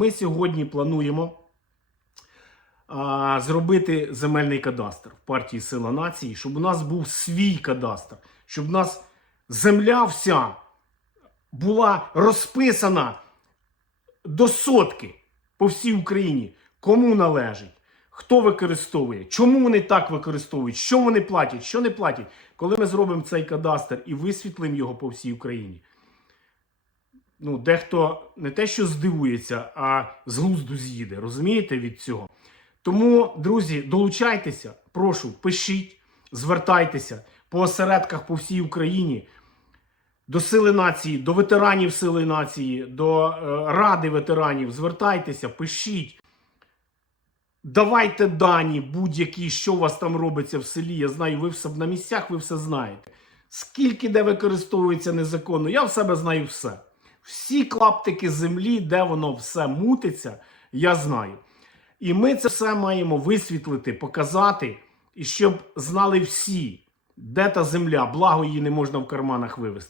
Ми сьогодні плануємо а, зробити земельний кадастр в партії Сила нації, щоб у нас був свій кадастр, щоб у нас земля вся була розписана до сотки по всій Україні, кому належить, хто використовує, чому вони так використовують, що вони платять, що не платять. Коли ми зробимо цей кадастр і висвітлимо його по всій Україні, ну, дехто не те, що здивується, а з глузду з'їде, розумієте, від цього. Тому, друзі, долучайтеся, прошу, пишіть, звертайтеся по осередках по всій Україні до Сили нації, до ветеранів Сили нації, до е, Ради ветеранів. Звертайтеся, пишіть. Давайте дані будь-які, що у вас там робиться в селі. Я знаю, ви все на місцях, ви все знаєте. Скільки де використовується незаконно, я в себе знаю все. Всі клаптики землі, де воно все мутиться, я знаю. І ми це все маємо висвітлити, показати, і щоб знали всі, де та земля, благо її не можна в карманах вивезти.